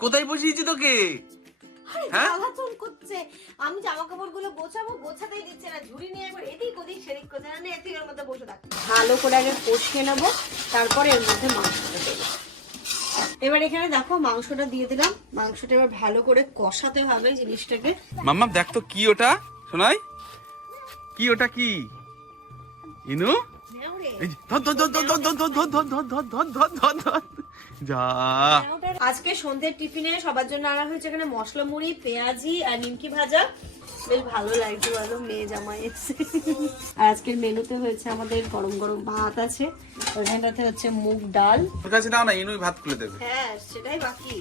কোথায় বসিয়েছি তোকে আরে হ্যাঁ? জ্বালাতন করছে আমি জামা কাপড়গুলো গোছাবো গোছাতেই দিচ্ছে না ঝুড়ি নিয়ে একবার এদিক ওদিক সেদিক করছে না নে তুই এর মধ্যে বসে থাক ভালো করে আগে কষিয়ে নেব তারপরে এর মধ্যে মাংসটা দেবো এবার এখানে দেখো মাংসটা দিয়ে দিলাম মাংসটা এবার ভালো করে কষাতে হবে জিনিসটাকে মাম্মা দেখ তো কি ওটা শোনাই কি ওটা কি ইনু ধর ধর ধর ধর ধর ধর ধর ধর ধর ধর ধর ধর আজকে সন্ধ্যের টিফিনে সবার জন্য আনা হয়েছে এখানে মশলা মুড়ি পেঁয়াজি আর নিমকি ভাজা। বেশ ভালো লাগছে বলো মেয়ে জামাই এসছে আর আজকের মেনুতে হয়েছে আমাদের গরম গরম ভাত আছে। ওখানটাতে হচ্ছে মুগ ডাল। কাছে না ইনুই ভাত খুলে দেবে। হ্যাঁ সেটাই বাকি।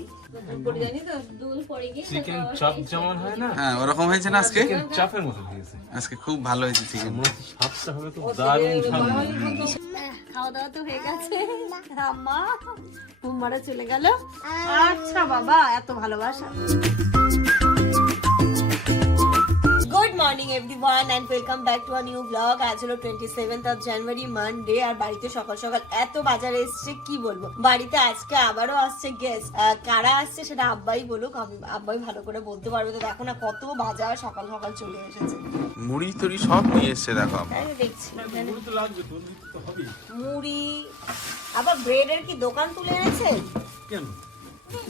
পরে জানি তো দুল পরে গিয়ে চিকেন চপ যেমন হয় না? হ্যাঁ ওরকম হয়েছে না আজকে? চিকেন মতো দিয়েছে আজকে খুব ভালো হয়েছে চিকেন হবে খুব দারুণ খাওয়া দাওয়া তো হয়ে গেছে। আম্মা হুম্মারা চলে গেল। আচ্ছা বাবা এত ভালোবাসা। Morning everyone and welcome back to a new blog আজ হলো twenty seventh of January Monday আর বাড়িতে সকাল সকাল এত বাজার এসছে কি বলব? বাড়িতে আজকে আবারও আসছে গেস্ট কারা আসছে সেটা আব্বাই বলুক আমি আব্বাই ভালো করে বলতে পারবে। তো দেখো না কত বাজার সকাল সকাল চলে এসেছে। মুড়ি সব নিয়ে এসছে দেখো আমি দেখছি। হবেই মুড়ি আবার ব্রেডের কি দোকান তুলে এনেছে? কেন?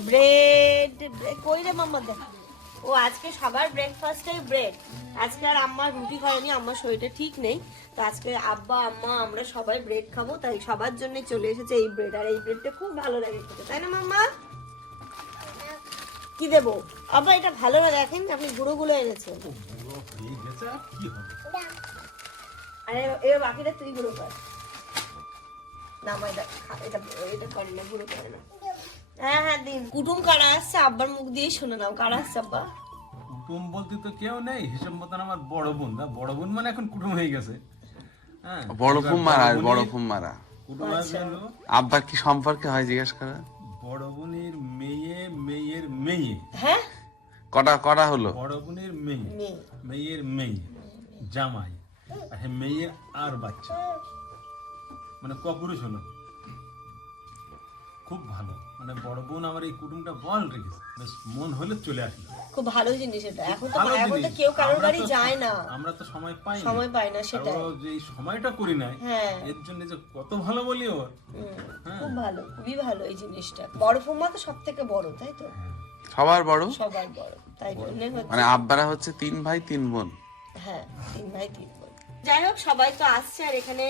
ব্রেড কই রে মাম্মা দেখ। ও আজকে সবার ব্রেকফাস্টে ব্রেড আজকে আর আম্মা রুটি খায়নি আম্মার শরীরটা ঠিক নেই। তো আজকে আব্বা আম্মা আমরা সবাই ব্রেড খাব তাই সবার জন্য চলে এসেছে এই ব্রেড আর এই ব্রেডটা খুব ভালো লাগে খেতে তাই না মাম্মা? কি দেবো? আব্বা এটা ভালো না দেখেন আপনি গুঁড়ো গুলো এনেছেন আর এ বাকিটা তুই গুঁড়ো কর। না আমার এটা এটা এটা করে না গুঁড়ো করে না। হ্যাঁ হ্যাঁ দিন। কুটুম কারা আসছে? আব্বার মুখ দিয়ে শুনে নাও কারা আসছে আব্বা? কুটুম বলতে তো কেউ নেই হিসাব মতন আমার বড় বোন। দা বড় বোন মানে এখন কুটুম হয়ে গেছে। হ্যাঁ বড় ফুম মারা বড় ফুম মারা। কুটুম আসবে আব্বার কি সম্পর্কে হয় জিজ্ঞেস করা? বড় বোনের মেয়ে মেয়ের মেয়ে। হ্যাঁ? কটা কটা হলো? বড় বোনের মেয়ে। মেয়ে। মেয়ের মেয়ে জামাই। আর হ্যাঁ মেয়ের আর বাচ্চা। মানে কপুরুষ হলো খুব ভালো। মানে বড় বোন আমার এই কুটুমটা বল রেখেছে। বেশ মন হলে চলে আসলো খুব ভালো জিনিস এটা। এখন তো এখন তো কেউ কারোর বাড়ি যায় না। আমরা তো সময় পাই না সময় পায় না আর যে সময়টা করি নাই হ্যাঁ। এর জন্য যে কত ভালো বলি ওর হ্যাঁ। খুব ভালো খুবই ভালো এই জিনিসটা। বড় ফুম্মা তো সব থেকে বড় তাই তো? সবার বড়? সবার বড় তাই জন্য মানে আব্বারা হচ্ছে তিন ভাই তিন বোন। হ্যাঁ তিন ভাই তিন বোন। যাই হোক সবাই তো আসছে আর এখানে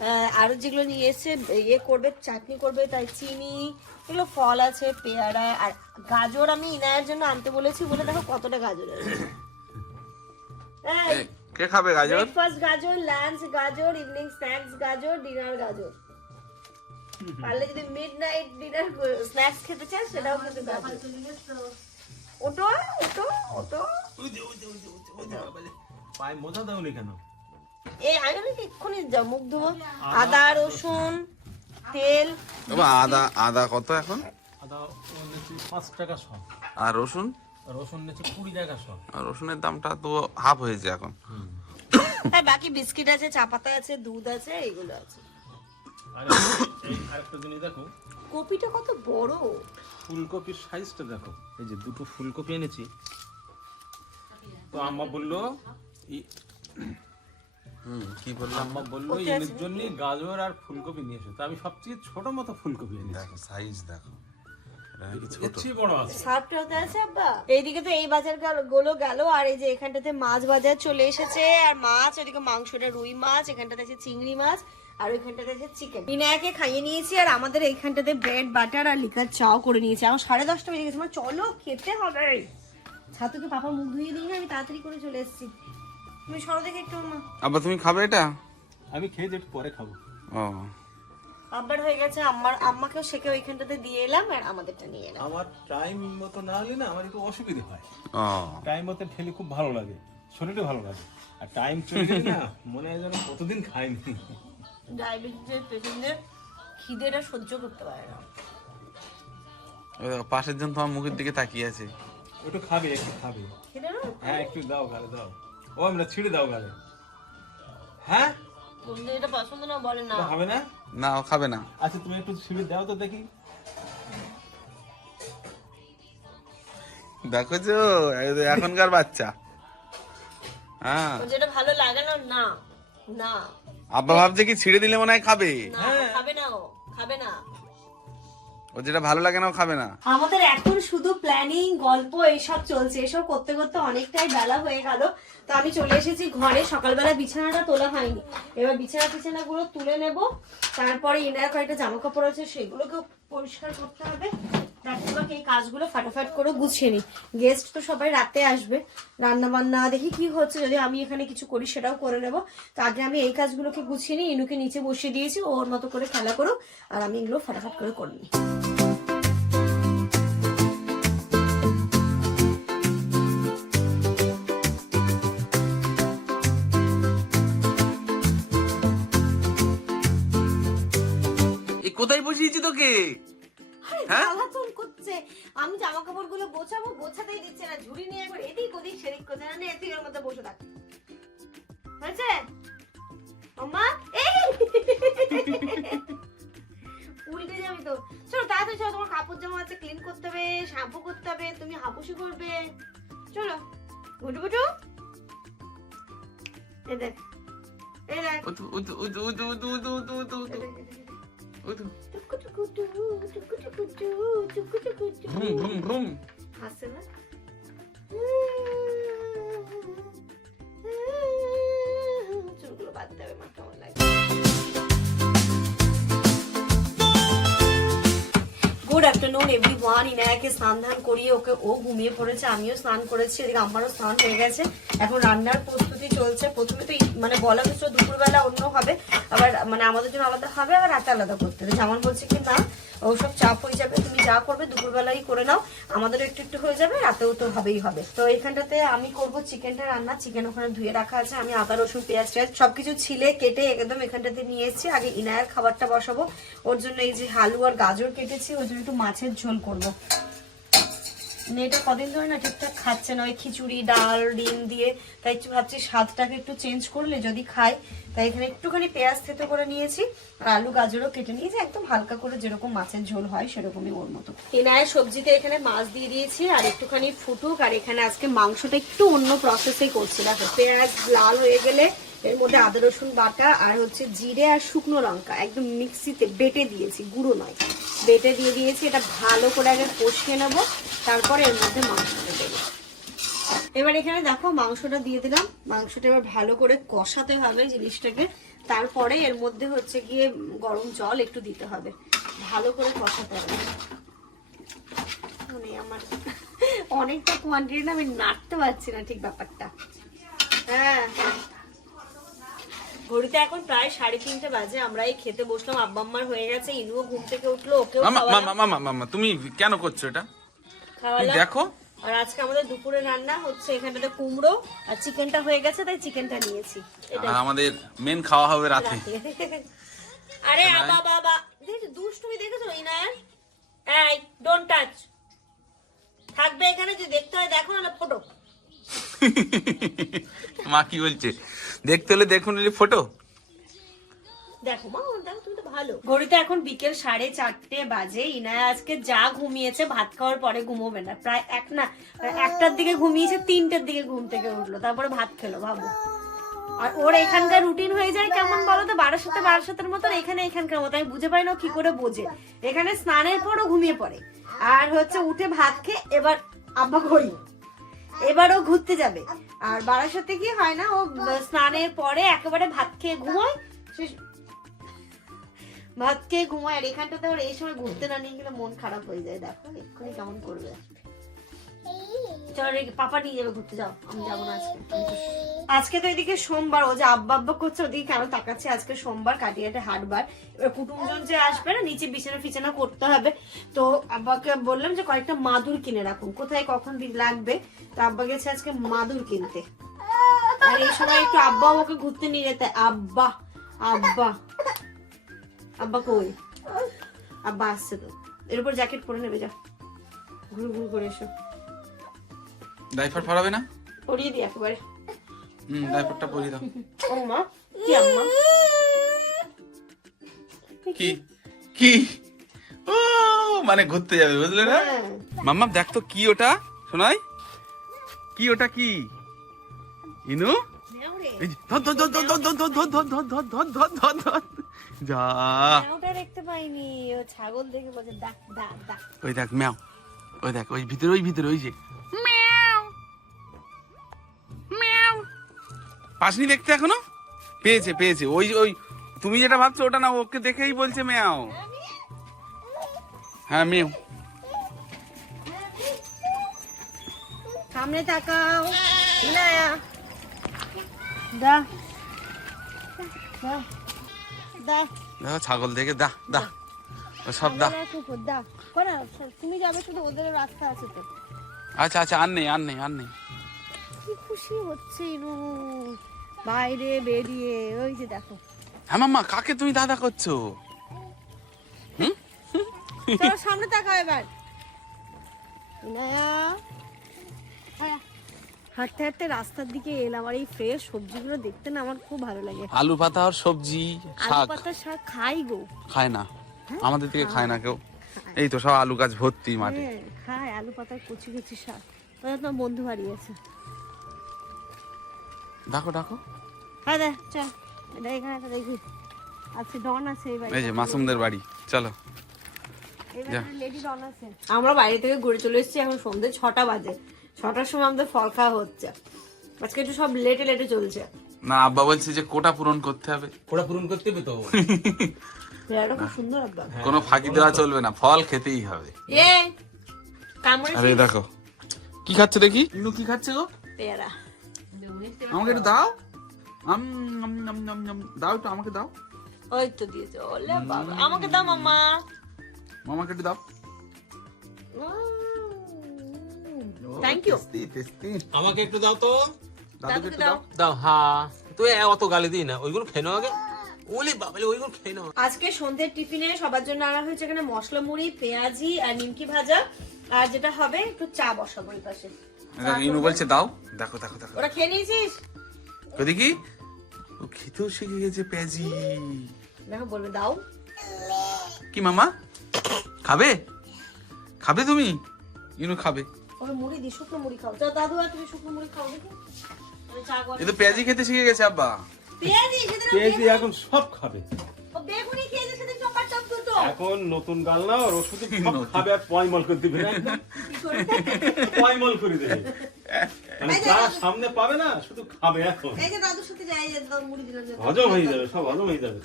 আহ, আরও যেগুলো নিয়ে এসছে ইয়ে করবে চাটনি করবে তাই চিনি এগুলো ফল আছে পেয়ারা আর গাজর আমি ইনায়ের জন্য আনতে বলেছি বলে দেখো কতটা গাজর আছে কে খাবে গাজর ব্রেকফাস্ট গাজর লাঞ্চ গাজর ইভিনিং স্ন্যাক্স গাজর ডিনার গাজর পারলে যদি মিড নাইট ডিনার স্ন্যাক্স খেতে চাস সেটাও কিন্তু গাজর ওটো ওটো ওটো পায়ে মজা দাওনি কেন এই আমি এক্ষুনি যা মুখ ধোবো। আদা রসুন তেল। আদা আদা কত এখন? আদা পাঁচ টাকা শ আর রসুন? রসুন নিচ্ছে কুড়ি টাকা শ আর রসুনের দামটা তো হাফ হয়েছে এখন। আর বাকি বিস্কিট আছে চা পাতা আছে দুধ আছে এগুলো আছে। আরেকটা জিনিস দেখো। কপিটা কত বড়। ফুলকপির সাইজটা দেখো। এই যে দুটো ফুলকপি এনেছি। তো আম্মা বলল ই- হুম কি আম্মা বলল এর জন্য গাজর আর ফুলকপি নিয়ে এসো। তো আমি সবচেয়ে ছোট মতো ফুলকপি এনেছি। দেখো সাইজ দেখো। এটা নাকি এর ছোট। চেয়ে বড় আছে। সার্ফটা হতে আছে আব্বা? এইদিকে তো এই বাজারগুলো গেল আর এই যে এখানটাতে মাছ বাজার চলে এসেছে আর মাছ ওদিকে মাংসটা রুই মাছ এখানটাতে আছে চিংড়ি মাছ আর ওইখানটাতে আছে চিকেন বিনায়কে খাইয়ে নিয়েছি আর আমাদের এইখানটাতে ব্রেড বাটার আর লিকার চাও করে নিয়েছি। এখন সাড়ে দশটা বেজে গেছে চলো খেতে হবে। ছাতুকে পাপা মুখ ধুয়ে দিয়ে আমি তাড়াতাড়ি করে চলে এসেছি। তুমি সরো দেখে একটু মা। আব্বা তুমি খাবে এটা? আমি খেয়ে যে একটু পরে খাব। ও। আব্বার হয়ে গেছে আম্মার আম্মাকেও সেকে ওইখানটাতে দিয়ে এলাম আর আমাদেরটা নিয়ে এলাম। আমার টাইম মতো না হলে না আমার একটু অসুবিধা হয়। ও। টাইম মতো খেলে খুব ভালো লাগে শরীরে ভালো লাগে। আর টাইম চলে গেলে না মনে হয় যেন কতদিন খাইনি। ডায়াবেটিসের পেশেন্টদের খিদেটা সহ্য করতে পারে না। পাশের জন তোমার মুখের দিকে তাকিয়ে আছে। একটু খাবে একটু খাবে। খিদে না? হ্যাঁ একটু দাও গালে দাও। ও আমরা ছিঁড়ে দাও গালে। হ্যাঁ? বন্ধু এটা পছন্দ না বলে না। হবে না? না ও খাবে না। আচ্ছা তুমি একটু ছিঁড়ে দাও তো দেখি। দেখো তো এখনকার বাচ্চা। হ্যাঁ। যেটা ভালো লাগে না? না না। আব্বা ভাবছে কি ছিঁড়ে দিলে মনে হয় খাবে? না খাবে না খাবে না। ও যেটা ভালো লাগে না খাবে না। আমাদের এখন শুধু প্ল্যানিং গল্প, এইসব চলছে। এসব করতে করতে অনেকটাই বেলা হয়ে গেল। তো আমি চলে এসেছি ঘরে। সকালবেলা বিছানাটা তোলা হয়নি। এবার বিছানা বিছানাগুলো তুলে নেব। তারপরে এনার কয়েকটা জামা কাপড় আছে সেগুলোকে পরিষ্কার করতে হবে। তারপর এই কাজগুলো ফাটাফাট করে গুছিয়ে নিই। গেস্ট তো সবাই রাতে আসবে। রান্না বান্না দেখি কি হচ্ছে যদি আমি এখানে কিছু করি সেটাও করে নেব। তো আগে আমি এই কাজগুলোকে গুছিয়ে নিই ইনুকে নিচে বসিয়ে দিয়েছি ওর মতো করে খেলা করুক আর আমি এগুলো ফাটাফাট করে করে নিই। কোথায় বসিয়েছি তোকে? হ্যাঁ? জ্বালাতন আমি জামা কাপড়গুলো গোছাবো, গোছাতেই দিচ্ছে না। ঝুড়ি নিয়ে একবার এদিক ওদিক, সেদিক করছে না তুই ওর মধ্যে বসে থাক। হয়েছে? ওমা, এই! উল্টে যাবি তো। চলো, তাড়াতাড়ি চলো, তোমার কাপড় জামা আছে ক্লিন করতে হবে শ্যাম্পু করতে হবে, তুমি হাপুসি করবে। চলো গুটু গুটু এই দেখ এই দেখ। উতু উতু উতু উতু উতু উতু উতু। ওই তো ভ্রুম ভ্রুম ভ্রুম গুড আফটারনুন এভরিওয়ান ইনায়াকে স্নান ধান করিয়ে ওকে ও ঘুমিয়ে পড়েছে। আমিও স্নান করেছি এদিকে আমারও স্নান হয়ে গেছে। এখন রান্নার প্রস্তুতি চলছে। প্রথমে তো মানে বলা হয়েছিল দুপুরবেলা অন্য হবে। আবার মানে আমাদের জন্য আলাদা হবে, আবার রাতে আলাদা করতে হবে। জামান বলছে কি, না, ওসব চাপ হয়ে যাবে, তুমি যা করবে দুপুরবেলাই করে নাও। আমাদেরও একটু একটু হয়ে যাবে, রাতেও তো হবেই হবে। তো এখানটাতে আমি করব চিকেনটা রান্না। চিকেন ওখানে ধুয়ে রাখা আছে। আমি আদা, রসুন, পেঁয়াজ, টেয়াজ সবকিছু ছিলে, কেটে একদম এখানটাতে নিয়ে এসেছি। আগে ইনায়ার খাবারটা বসাবো। ওর জন্য এই যে আলু আর গাজর কেটেছি, ওর জন্য একটু মাছের ঝোল করব। মেয়েটা কদিন ধরে না ঠিকঠাক খাচ্ছে না, ওই খিচুড়ি, ডাল, ডিম দিয়ে। তাই ভাবছি স্বাদটাকে একটু চেঞ্জ করলে যদি খাই, তাই এখানে একটুখানি পেঁয়াজ থেতো করে নিয়েছি আর আলু গাজরও কেটে নিয়েছি, একদম হালকা করে যেরকম মাছের ঝোল হয় সেরকমই ওর মতো। এনায়ের সবজিতে এখানে মাছ দিয়ে দিয়েছি আর একটুখানি ফুটুক, আর এখানে আজকে মাংসটা একটু অন্য প্রসেসেই করছি। দেখো, পেঁয়াজ লাল হয়ে গেলে এর মধ্যে আদা, রসুন, বাটা আর হচ্ছে জিরে আর শুকনো লঙ্কা একদম মিক্সিতে বেটে দিয়েছি, গুঁড়ো নয়। বেটে দিয়ে দিয়েছি, এটা ভালো করে আগে কষিয়ে নেব, তারপরে এর মধ্যে মাংসটা দেবো। এবার এখানে দেখো মাংসটা দিয়ে দিলাম। মাংসটা এবার ভালো করে কষাতে হবে জিনিসটাকে। তারপরে এর মধ্যে হচ্ছে গিয়ে গরম জল একটু দিতে হবে। ভালো করে কষাতে হবে। মানে আমার অনেকটা কোয়ান্টিটি আমি নাড়তে পারছি না ঠিক ব্যাপারটা। হ্যাঁ। ঘড়িতে এখন প্রায় সাড়ে তিনটে বাজে আমরা এই খেতে বসলাম আব্বা আম্মার হয়ে গেছে ইনুও ঘুম থেকে উঠল ওকেও মামা তুমি কেন করছ এটা? দেখো। আর আজকে আমাদের দুপুরে রান্না হচ্ছে এখানটাতে কুমড়ো আর চিকেনটা হয়ে গেছে তাই চিকেনটা নিয়েছি। এটা আমাদের মেন খাওয়া হবে রাতে। আরে আবা বাবা দেখ দুষ্টুমি দেখেছ ইনায়ার এই ডোন্ট টাচ থাকবে এখানে যে দেখতে হয় দেখো না ফটো। মা কি বলছে? দেখতে হলে দেখুন ফটো ঘড়িতে এখন বিকেল সাড়ে চারটে বাজে। আজকে যা ঘুমিয়েছে, ভাত খাওয়ার পরে ঘুমোবে না। প্রায় একটার দিকে ঘুমিয়েছে দিকে ঘুম থেকে উঠল। ভাত খেলো, ভাবো। আর ওর এখানকার রুটিন হয়ে যায় কেমন বলো তো? বারোর সাথে সাথের মতন, এখানে এখানকার মতো আমি বুঝে পাই না কি করে বোঝে। এখানে স্নানের পরও ঘুমিয়ে পড়ে। আর হচ্ছে উঠে ভাত খেয়ে, এবার আব্বা ঘড়ি। এবারও ঘুরতে যাবে। আর বারাসাতে কি হয় না? ও স্নানের পরে একেবারে ভাত খেয়ে ঘুমোয়। ভাত খেয়ে ঘুমায়। আর এখানটাতে ওর এই সময় ঘুরতে না নিয়ে গেলে মন খারাপ হয়ে যায়। দেখো, এক্ষুনি কেমন করবে। চলো রে, পাপা নিয়ে যাবে ঘুরতে যাও। আমি যাব না আজকে। আজকে তো এদিকে সোমবার ও যে আব্বা আব্বা করছে ওদিকে কেন তাকাচ্ছে? আজকে সোমবার কাটিয়াটে হাটবার। এবার কুটুমজন যে আসবে না নিচে বিছানা ফিছানা করতে হবে। তো আব্বাকে বললাম যে কয়েকটা মাদুর কিনে রাখুন। কোথায় কখন লাগবে? তো আব্বা গেছে আজকে মাদুর কিনতে। আর এই সময় একটু আব্বা ওকে ঘুরতে নিয়ে যেতে। আব্বা আব্বা। আব্বা কই? আব্বা আসছে তো। এর উপর জ্যাকেট পরে নেবে যা। ঘুরু ঘুরু করে এসো। ডাইপার পরাবে না পরিয়ে দিই একবারে হুম ডাইপারটা পরিয়ে দাও ও কি আম্মা কি কি ও মানে ঘুরতে যাবে বুঝলে না মাম্মা দেখ তো কি ওটা শোনাই কি ওটা কি ইনু ওই দেখ ওই ভিতরে ওই ভিতরে ওই যে পাসনি দেখতে এখনও? পেয়েছে পেয়েছে। ওই ওই তুমি যেটা ভাবছ ওটা না ওকে দেখেই বলছে ম্যাও। হ্যাঁ মেও সামনে তাকাও। দা। দা। ছাগল দেখে দা দা। সব দা। কুকুর দা। তুমি যাবে শুধু ওদের রাস্তা আছে তো। আচ্ছা আচ্ছা আর নেই আর নেই আর নেই। কি খুশি হচ্ছে ইনু বাইরে বেরিয়ে ওই যে দেখো। হ্যাঁ মাম্মা কাকে তুমি দাদা করছ? সামনে তাকাও এবার। হাঁটতে হাঁটতে রাস্তার দিকে এলাম আর এই ফ্রেশ সবজিগুলো দেখতে না আমার খুব ভালো লাগে। আলু পাতা আর সবজি আলু শাক। পাতা শাক খাই গো। খায় না। আমাদের দিকে খায় না কেউ। এই তো সব আলু গাছ ভর্তি মাঠে। হ্যাঁ খায় আলু পাতার কচি কচি শাক তোমার বন্ধু বাড়ি আছে। ডাকো ডাকো। হ্যাঁ দেখ চল। এটা এখানে একটা দেখি। ডন আছে এই বাড়ি এই যে মাসুমদের বাড়ি চলো। যা। লেডি ডন আছে। আমরা বাইরে থেকে ঘুরে চলে এসেছি এখন সন্ধ্যে ছটা বাজে। ছটার সময় আমাদের ফল খাওয়া হচ্ছে। আজকে একটু সব লেটে লেটে চলছে। না আব্বা বলছে যে কোটা পূরণ করতে হবে। কোড়া পূরণ করতে হবে তো? সুন্দর কোনো ফাঁকি দেওয়া চলবে না ফল খেতেই হবে। আরে দেখো। কি খাচ্ছে দেখি? ইনু কি খাচ্ছে গো? পেয়ারা। আমাকে একটু দাও। আম, আম, আম, আম, আম। দাও একটু আমাকে দাও। ওই তো দিয়েছে ওলে বাবা আমাকে দাও মাম্মা। মামাকে একটু দাও। থ্যাংক ইউ আমাকে একটু দাও তো। দাদুকে একটু দাও। দাও। হা। তুই অত গালি দিই না। ওইগুলো খেয়ে নাও আগে। ওলি বাবালে ওইগুলো আজকে সন্ধ্যের টিফিনে সবার জন্য আনা হয়েছে এখানে মশলা মুড়ি পেঁয়াজি আর নিমকি ভাজা। আর যেটা হবে একটু চা বসাবো এই পাশে। ইনু বলছে দাও। দেখো দেখো দেখো। ওরা খেয়ে নিয়েছিস? তো দেখি ও খেতেও শিখে গেছে পেঁয়াজি। দেখো বলবে দাও। কি মামা? খাবে? খাবে তুমি? ইনু খাবে। ওরা মুড়ি দি শুকনো মুড়ি খাও। তো দাদু আর তুমি শুকনো মুড়ি খাও দেখি। তো পেঁয়াজি খেতে শিখে গেছে আব্বা। পেঁয়াজি এখন সব খাবে। এখন নতুন গাল না ওর শুধু সব খাবে আর পয়মল করে দিবে? পয়মল করে দেবে। মানে যা সামনে পাবে না শুধু খাবে এখন। হজম হয়ে যাবে সব হজম হয়ে যাবে।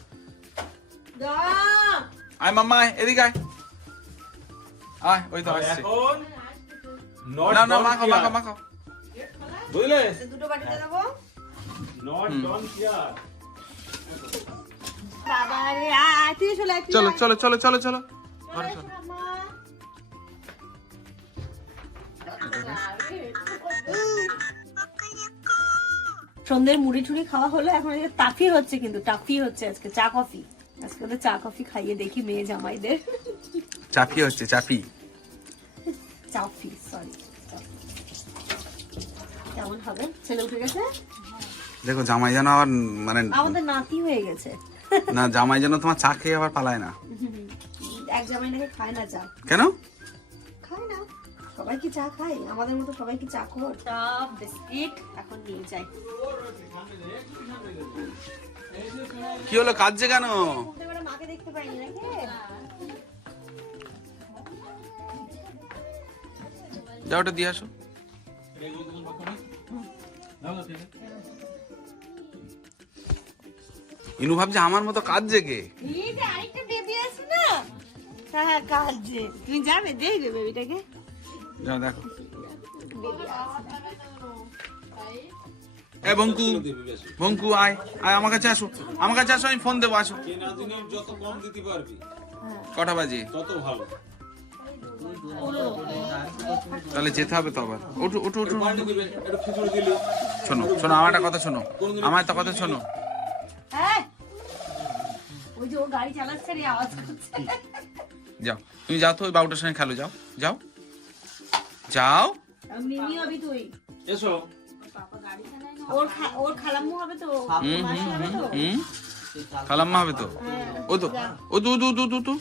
আয় মাম্মা এদিকে আয়। আয় ওই তো আসছে। এখন না না মাখো মাখো মাখো। বুঝলে? দুটো বাটিতে দেবো। নট ডন হিয়ার বাবা। চলে চলো চলো চলো চলো। সন্ধ্যের মুড়ি টুড়ি খাওয়া হলো এখন এই যে টাফি হচ্ছে কিন্তু টাফি হচ্ছে আজকে চা কফি। আজকে ওদের চা কফি খাইয়ে দেখি মেয়ে জামাইদের। চাপি হচ্ছে চাপি চাফি সরি কেমন হবে? ছেলে উঠে গেছে? দেখো জামাই যেন আবার মানে আমাদের নাতি হয়ে গেছে। না জামাই যেন তোমার চা খেয়ে আবার পালায় না। এক জামাই নাকি খায় না চা? কেন? খায় না। সবাই কি চা খায়? আমাদের মতো সবাই কি চা খোর? চপ বিস্কিট এখন নিয়ে যাই। কি হলো কাঁদছে কেন? মাকে দেখতে পাইনি নাকি? যাও ওটা দিয়ে আসো। ইনু ভাবছে আমার মতো কাঁদছে কে? এই যে আরেকটা বেবি আছে না? হ্যাঁ হ্যাঁ তুমি যাবে দেখবে বেবিটাকে যাও দেখো। এ বঙ্কু বঙ্কু আয় আয় আমার কাছে আসো। আমার কাছে আসো আমি ফোন দেবো আসো। যত কম দিতে পারবি কটা বাজে? তত ভালো তাহলে যেতে হবে তো আবার। খিচুড়ি দিলি শোনো শোনো আমার একটা কথা শোনো। আমার একটা কথা শোনো। ওই যে ও গাড়ি চালাচ্ছে রে আওয়াজ করছে। যাও তুমি যাও তো ওই বাবুটার সঙ্গে খেলো যাও যাও। যাও। মিমি হবি তুই। এসো। ওর ওর খালাম্মু হবে তো। হুম মাসি হুম হবে হুম। তো খালাম্মা হবে তো? ও তো ও দু দু দু দু দু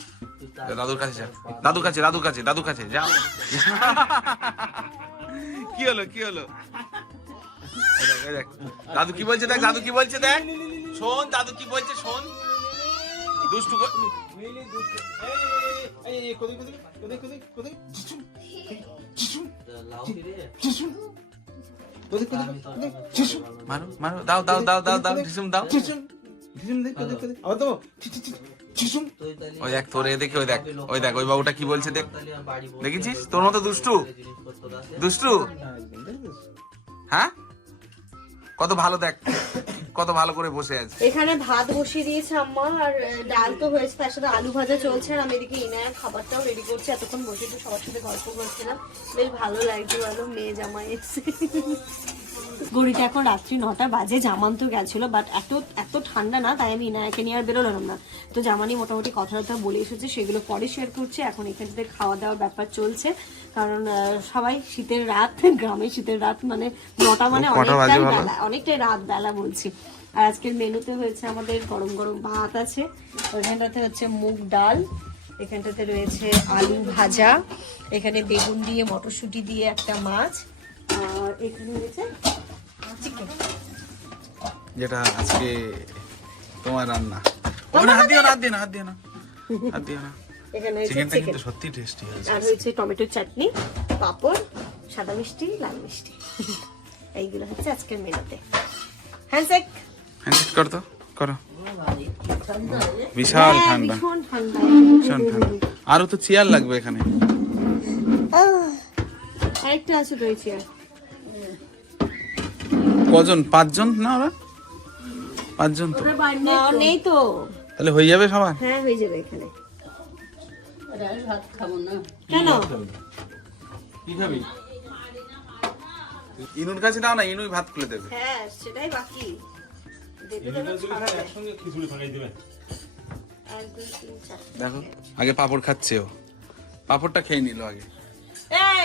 দাদুর কাছে যা দাদুর কাছে দাদুর কাছে দাদুর কাছে হলো কি হলো? এই দেখ। দাদু কি বলছে দেখ দাদু কি বলছে দেখ? শোন দাদু কি বলছে শোন। দুষ্টু দাও দাও দাও দাও দাও দাও। ওই দেখ, তোর এ ওই দেখ ওই দেখ, ওই বাবুটা কি বলছে দেখ। দেখেছিস তোর মতো দুষ্টু। দুষ্টু? হ্যাঁ? কত ভালো দেখ। কত ভালো করে বসে আছে। এখানে ভাত বসিয়ে দিয়েছে আম্মা, আর ডাল তো হয়েছে, তার সাথে আলু ভাজা চলছে, আর আমি এদিকে ইনায়ার খাবারটাও রেডি করছি। এতক্ষণ বসে তো সবার সাথে গল্প করছিলাম। বেশ ভালো লাগছে ভালো মেয়ে জামাই এসে। ঘড়িটা এখন রাত্রি নটা বাজে জামান তো গেছিল বাট এত এত ঠান্ডা না তাই আমি ইনায়াকে নিয়ে আর বেরোলাম না। তো জামানি মোটামুটি কথা টথা বলে এসেছে সেগুলো পরে শেয়ার করছে। এখন এখানটাতে খাওয়া দাওয়ার ব্যাপার চলছে কারণ সবাই শীতের রাত গ্রামে শীতের রাত মানে নটা মানে অনেকটাই বেলা অনেকটাই রাত বেলা বলছি। আর আজকের মেনুতে হয়েছে আমাদের গরম গরম ভাত আছে। ওইখানটাতে হচ্ছে মুগ ডাল এখানটাতে রয়েছে আলু ভাজা এখানে বেগুন দিয়ে মটরশুঁটি দিয়ে একটা মাছ আর এখানে রয়েছে যেটা আজকে তোমার রান্না। ওখানে হাত দিও না হাত দিও না হাত দিও না। হাত দিও না। চিকেনটা কিন্তু সত্যি টেস্টি হয়েছে। আর হয়েছে টমেটো চাটনি পাঁপড় সাদা মিষ্টি লাল মিষ্টি। এইগুলো হচ্ছে আজকের মেনুতে। হ্যান্ডশেক। হ্যান্ডশেক কর তো করো। বিশাল হ্যাঁ, ঠান্ডা। ভীষণ ঠান্ডা। আরও তো চেয়ার লাগবে এখানে। আরেকটা আছে তো চেয়ার। কজন? পাঁচজন? না ওরা? পাঁচজন তো। নেই তো। তাহলে হয়ে যাবে সবার? হ্যাঁ হয়ে যাবে এখানে। কেন? কি খাবি? ইনুর কাছে দাও না ইনুই ভাত খুলে দেবে। হ্যাঁ সেটাই বাকি। দেখো আগে পাপড় খাচ্ছে ও। পাপড়টা খেয়ে নিল আগে। এই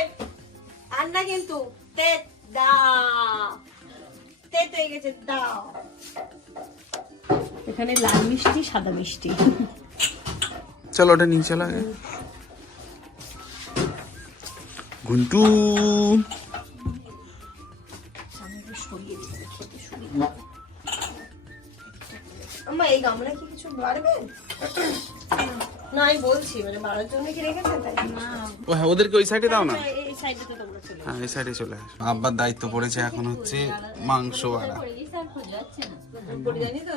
আন্না কিন্তু তে তে হয়ে গেছে দাও। এখানে লাল মিষ্টি সাদা মিষ্টি। চলো ওটা নিয়ে চলো আগে। ঘুন্টু। আম্মা এই গামলা কি কিছু বাড়বেন না আমি বলছি মানে বাড়ার জন্য কি রেখেছেন তাই? না। ও হ্যাঁ ওদেরকে ওই সাইডে দাও না? এই সাইডে তো তোমরা চলে হ্যাঁ এই সাইডে চলে আসো। আব্বার দায়িত্ব পড়েছে এখন হচ্ছে মাংস বাড়া পড়ে জানি তো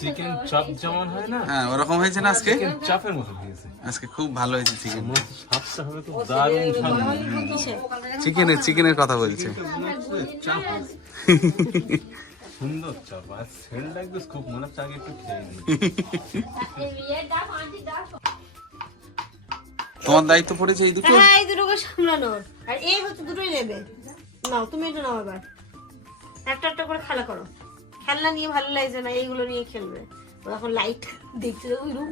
চিকেন চাপ যেমন হয় না? হ্যাঁ ওরকম হয়েছে না আজকে? চিকেন মতো দিয়েছে আজকে খুব ভালো হয়েছে চিকেন স্বাদটা হবে খুব দারুণ চিকেনের চিকেনের কথা বলছে। সুন্দর চাপ আর সেন্ট লাগবে খুব মনে হচ্ছে আগে একটু খেয়ে নিই। তোমার দায়িত্ব পড়েছে এই দুটো? হ্যাঁ এই দুটোকে সামলানোর আর এই হচ্ছে দুটোই নেবে। নাও তুমি এটা নাও এবার। একটা একটা করে খেলা করো। খেলনা নিয়ে ভালো লাগছে না এইগুলো নিয়ে খেলবে। ও এখন লাইট দেখছে ওই রুম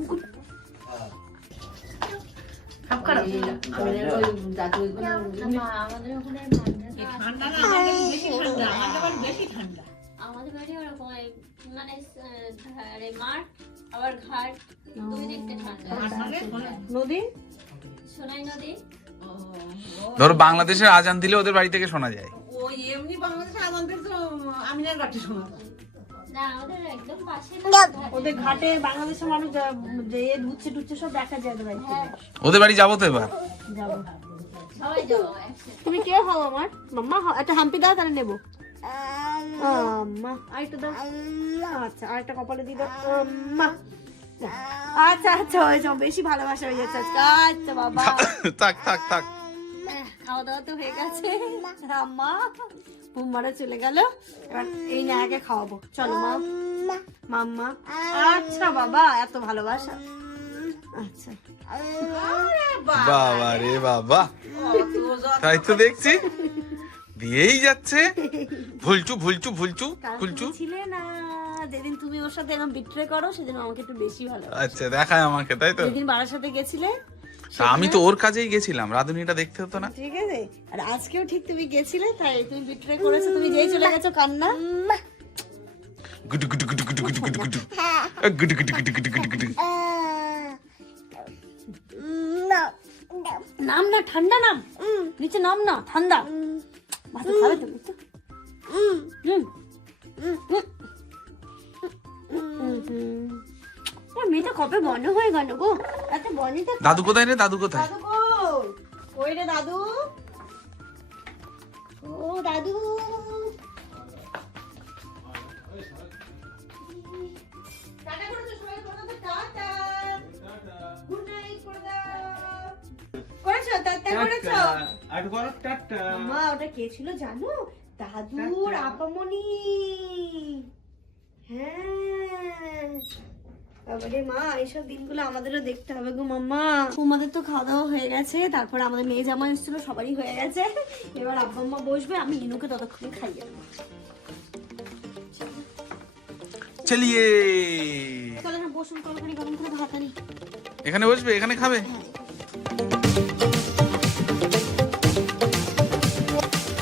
খাপ খারাপ। আমাদের আমাদের বাড়ি ওরকম মানে মাঠ আবার ঘাট দুই ঠান্ডা নদী? সোনাই নদী। ধরো বাংলাদেশের আজান দিলে ওদের বাড়ি থেকে শোনা যায়। বাংলাদেশের শোনা যায়। ওদের বাড়ি যাব তো এবার। তুমি কে হও আমার? মাম্মা একটা হাম্পি দাও তাহলে নেব। আম্মা। আরেকটা দাও। আচ্ছা আরেকটা কপালে দিয়ে দাও। আম্মা। আচ্ছা আচ্ছা বেশি ভালোবাসা হয়ে যাচ্ছে আজকে। আচ্ছা বাবা। থাক থাক থাক খাওয়া দাওয়া তো হয়ে গেছে। আম্মা বুম্মারা চলে গেল। এবার এই নায়াকে খাওয়াবো। চলো মা। মাম্মা। আচ্ছা বাবা এত ভালোবাসা। আচ্ছা। বাবা রে বাবা। তাই তো দেখছি। দিয়েই যাচ্ছে। ভুলচু ভুলচু ভুলচু ভুলচু। ছিলে না। যেদিন তুমি ওর সাথে এরকম বিট্রে করো সেদিন আমাকে একটু বেশি ভালো আচ্ছা দেখায় আমাকে তাই তো? যেদিন বাড়ার সাথে গেছিলে আমি তো ওর কাছেই গেছিলাম রাধুনিটা দেখতে হতো না। ঠিক আছে। আর আজকেও ঠিক তুমি গেছিলে তাই তুমি বিট্রে করেছ তুমি যেই চলে গেছো কান্না। গুটু গুটু গুটু গুটু গুটু গুটু গুটু। গুটু গুটু গুটু গুটু গুটু গুটু। নাম না ঠান্ডা নাম। নিচে নাম না ঠান্ডা। ভাত খাবে তো ওর মেয়েটা কবে বন্ধ হয়ে গেল গো এত বনিতে দাদু কোথায় রে দাদু কোথায় দাদু কই রে দাদু ও দাদু করেছ টাটা করেছ আর করো টাটা। মা ওটা কে ছিল জানো? দাদুর আপামনি। হ্যাঁ। বাবারে মা এইসব দিনগুলো আমাদেরও দেখতে হবে গো মাম্মা। তোমাদের তো খাওয়া দাওয়া হয়ে গেছে তারপর আমাদের মেয়ে জামা এসেছিল সবারই হয়ে গেছে। এবার আব্বা আম্মা বসবে আমি ইনুকে ততক্ষণে খাইয়ে দেবো। চলিয়ে। চলো না বসুন তরকারি গরম করে ভাত আনি এখানে বসবে এখানে খাবে? হ্যাঁ।